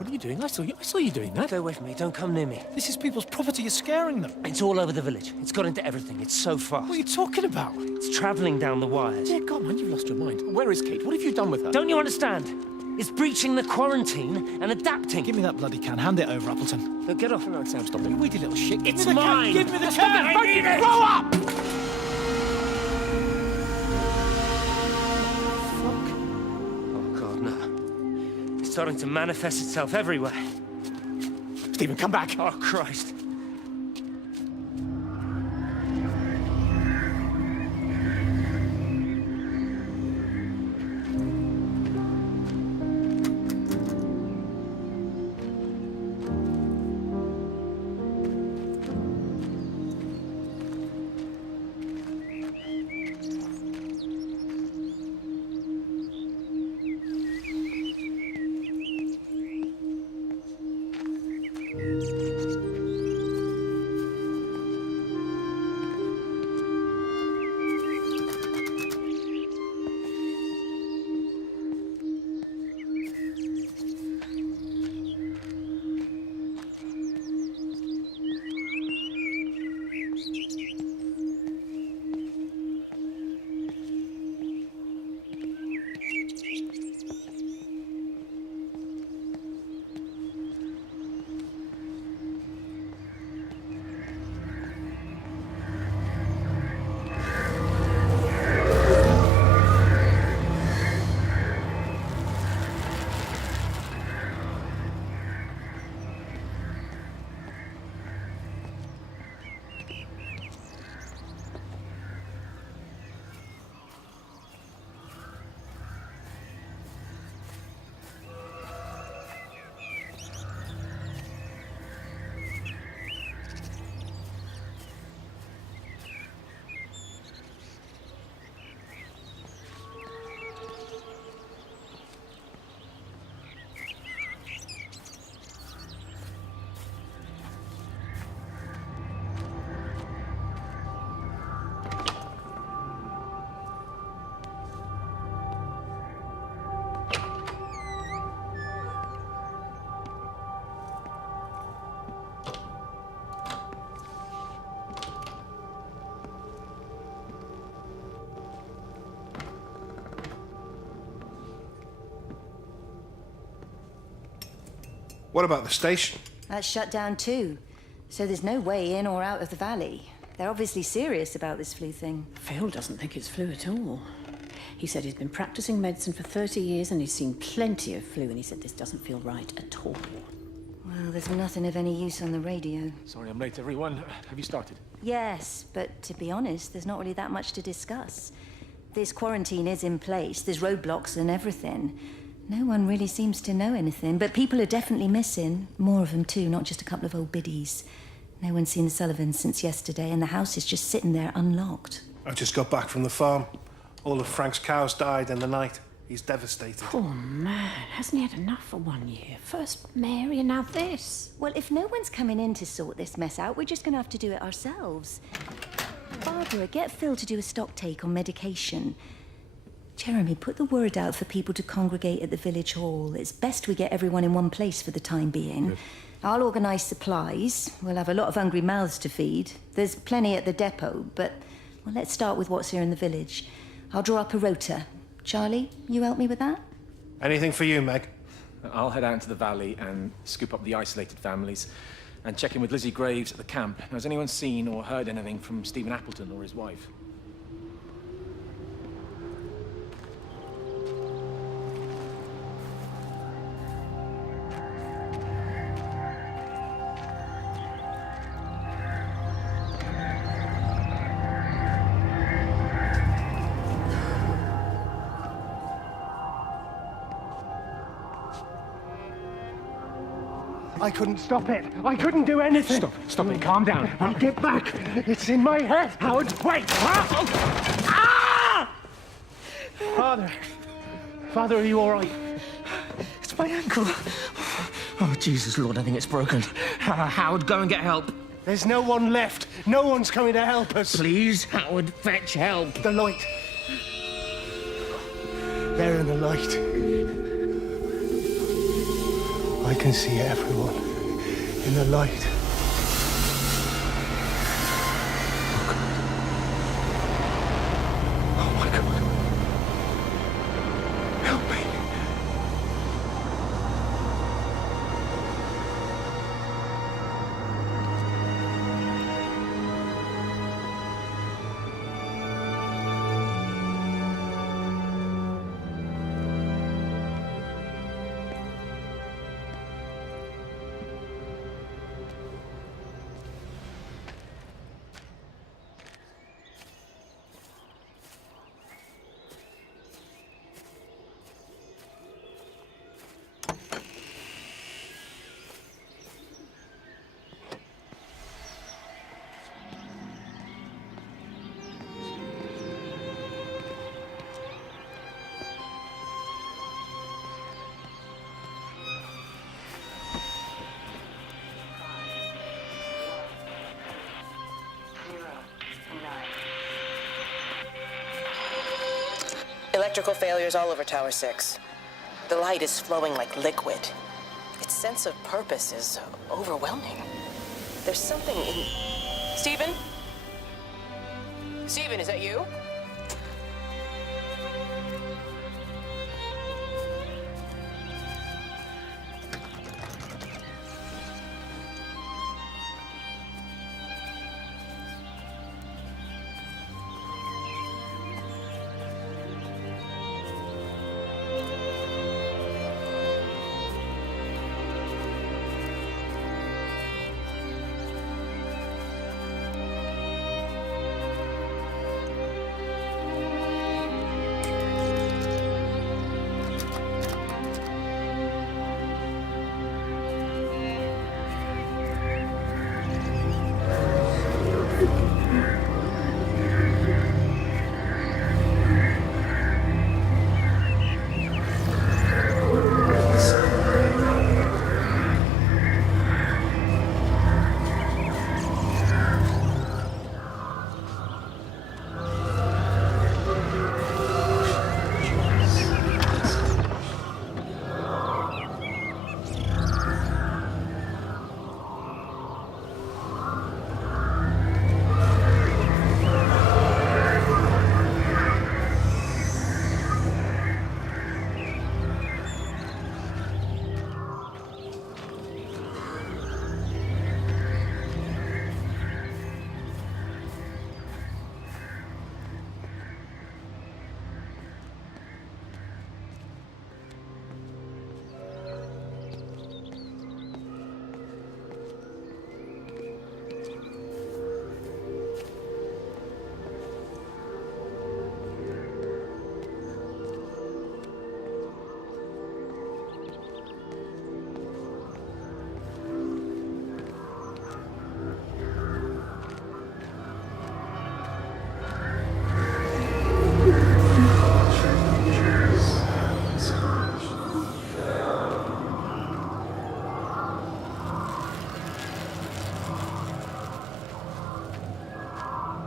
What are you doing? I saw you doing that. Stay away from me. Don't come near me. This is people's property. You're scaring them. It's all over the village. It's got into everything. It's so fast. What are you talking about? It's travelling down the wires. Dear God, man, you've lost your mind. Where is Kate? What have you done with her? Don't you understand? It's breaching the quarantine and adapting. Give me that bloody can. Hand it over, Appleton. No, get off. No, Sam, stop it. You weedy little shit. Give It's me the mine. Can. Give me the can. I need it. Grow up! Oh, God, no. It's starting to manifest itself everywhere. Stephen, come back. Oh, Christ. What about the station? That's shut down too. So there's no way in or out of the valley. They're obviously serious about this flu thing. Phil doesn't think it's flu at all. He said he's been practicing medicine for 30 years and he's seen plenty of flu, and he said this doesn't feel right at all. Well, there's nothing of any use on the radio. Sorry, I'm late, everyone. Have you started? Yes, but to be honest, there's not really that much to discuss. This quarantine is in place. There's roadblocks and everything. No one really seems to know anything, but people are definitely missing. More of them too, not just a couple of old biddies. No one's seen the Sullivans since yesterday, and the house is just sitting there unlocked. I just got back from the farm. All of Frank's cows died in the night. He's devastated. Poor man, hasn't he had enough for 1 year? First Mary and now this. Well, if no one's coming in to sort this mess out, we're just going to have to do it ourselves. Barbara, get Phil to do a stock take on medication. Jeremy, put the word out for people to congregate at the village hall. It's best we get everyone in one place for the time being. Good. I'll organise supplies. We'll have a lot of hungry mouths to feed. There's plenty at the depot, but well, let's start with what's here in the village. I'll draw up a rota. Charlie, you help me with that? Anything for you, Meg? I'll head out into the valley and scoop up the isolated families and check in with Lizzie Graves at the camp. Now, has anyone seen or heard anything from Stephen Appleton or his wife? I couldn't stop it. I couldn't do anything. Stop it. Calm down. I'll get back. It's in my head. Howard, wait! Ah! Father, are you all right? It's my ankle. Oh, Jesus, Lord, I think it's broken. Howard, go and get help. There's no one left. No one's coming to help us. Please, Howard, fetch help. The light. There in the light. I can see everyone in the light. Oh my God. Help me. Electrical failures all over Tower 6. The light is flowing like liquid. Its sense of purpose is overwhelming. There's something in... Stephen? Stephen, is that you?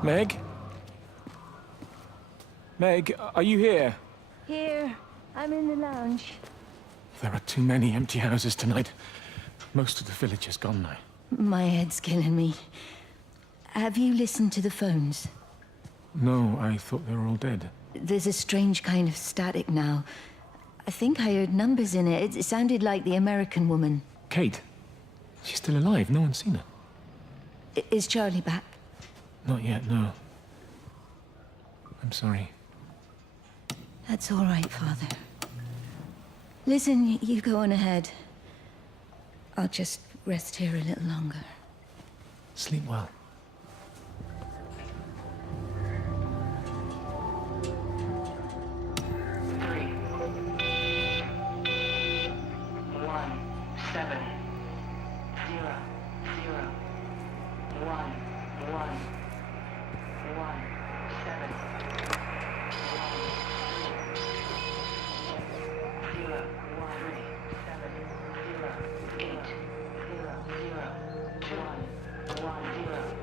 Meg? Meg, are you here? Here, I'm in the lounge. There are too many empty houses tonight. Most of the village is gone now. My head's killing me. Have you listened to the phones? No, I thought they were all dead. There's a strange kind of static now. I think I heard numbers in it. It sounded like the American woman. Kate? She's still alive. No one's seen her. Is Charlie back? Not yet, no. I'm sorry. That's all right, Father. Listen, you go on ahead. I'll just rest here a little longer. Sleep well. One, 0.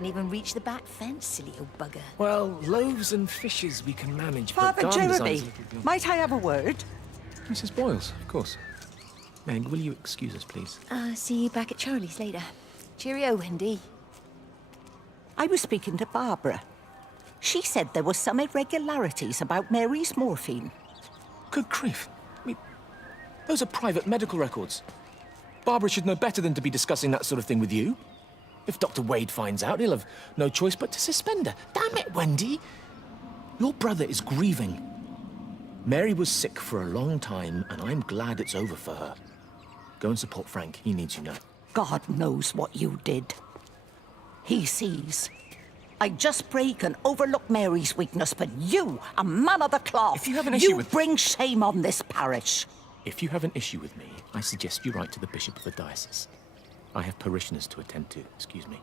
Hasn't even reached the back fence, silly old bugger. Well, loaves and fishes we can manage, but Father garden Jeremy, design's a little bit- might I have a word? Mrs. Boyles, of course. Meg, will you excuse us, please? See you back at Charlie's later. Cheerio, Wendy. I was speaking to Barbara. She said there were some irregularities about Mary's morphine. Good grief. I mean, those are private medical records. Barbara should know better than to be discussing that sort of thing with you. If Dr. Wade finds out, he'll have no choice but to suspend her. Damn it, Wendy! Your brother is grieving. Mary was sick for a long time, and I'm glad it's over for her. Go and support Frank. He needs you now. God knows what you did. He sees. I just break and overlook Mary's weakness, but you, a man of the cloth, If you have an issue with- bring shame on this parish. If you have an issue with me, I suggest you write to the Bishop of the Diocese. I have parishioners to attend to. Excuse me.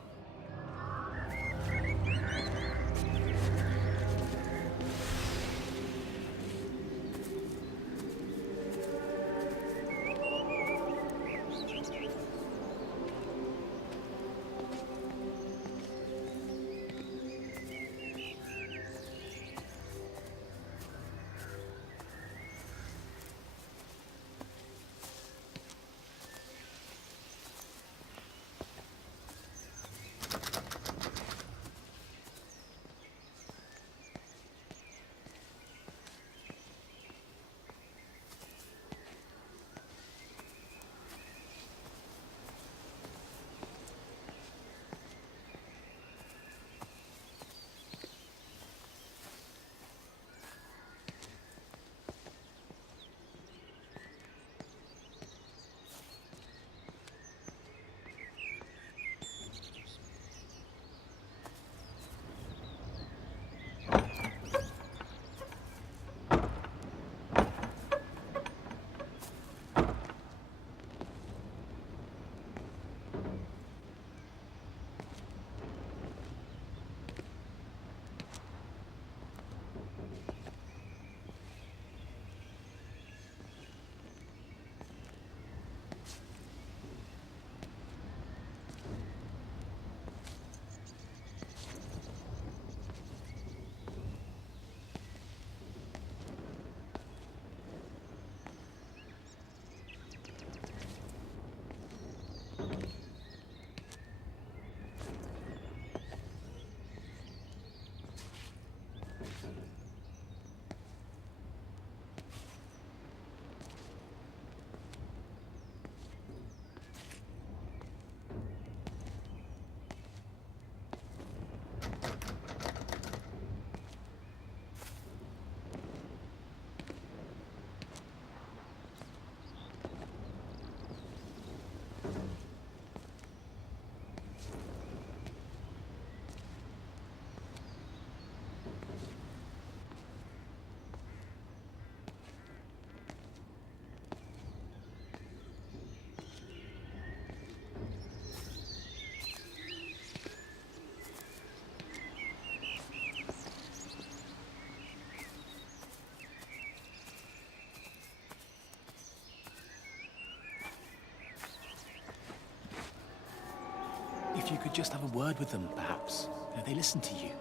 If you could just have a word with them, perhaps. You know, they listen to you.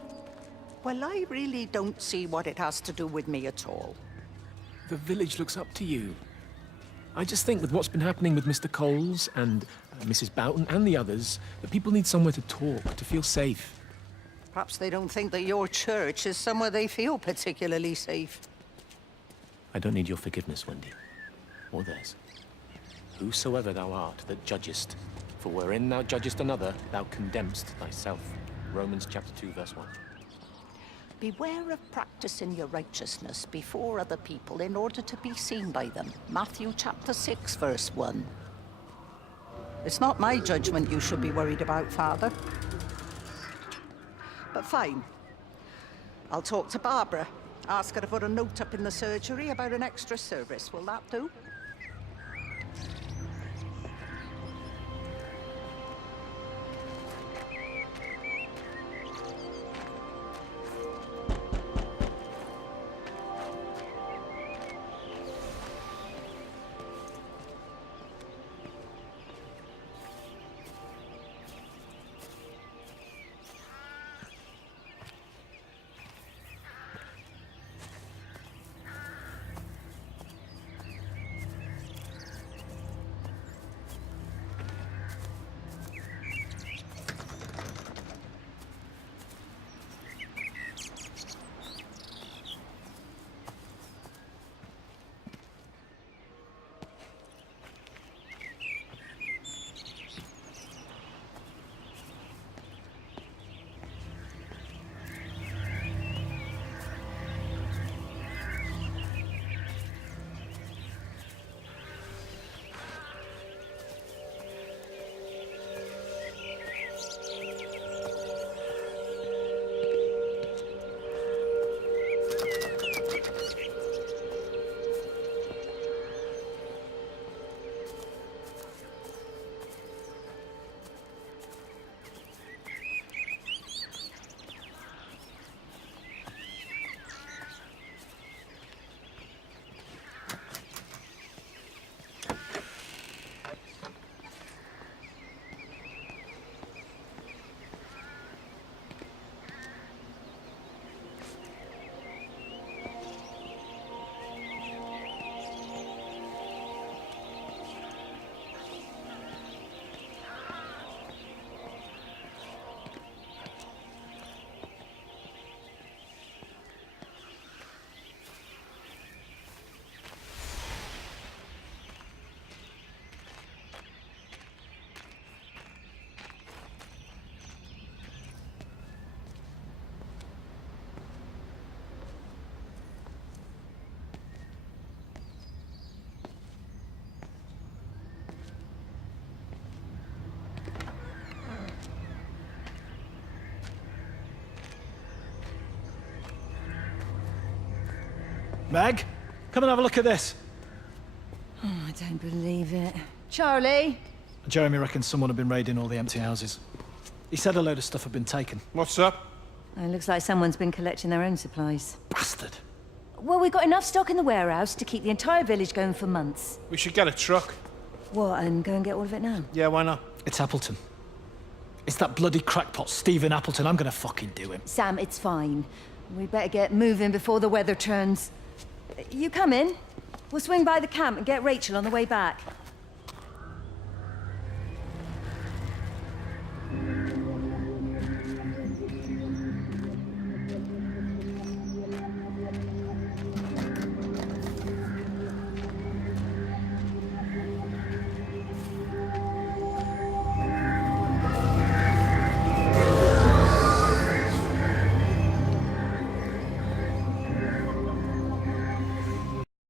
Well, I really don't see what it has to do with me at all. The village looks up to you. I just think with what's been happening with Mr. Coles and Mrs. Boughton and the others, that people need somewhere to talk, to feel safe. Perhaps they don't think that your church is somewhere they feel particularly safe. I don't need your forgiveness, Wendy, or theirs. Whosoever thou art that judgest, for wherein thou judgest another, thou condemnest thyself. Romans chapter 2, verse 1. Beware of practicing your righteousness before other people in order to be seen by them. Matthew chapter 6, verse 1. It's not my judgment you should be worried about, Father. But fine. I'll talk to Barbara. Ask her to put a note up in the surgery about an extra service. Will that do? Meg, come and have a look at this. Oh, I don't believe it. Charlie? Jeremy reckons someone had been raiding all the empty houses. He said a load of stuff had been taken. What's up? It looks like someone's been collecting their own supplies. Bastard. Well, we've got enough stock in the warehouse to keep the entire village going for months. We should get a truck. What, and go and get all of it now? Yeah, why not? It's Appleton. It's that bloody crackpot Stephen Appleton. I'm gonna fucking do him. Sam, it's fine. We better get moving before the weather turns. You come in. We'll swing by the camp and get Rachel on the way back.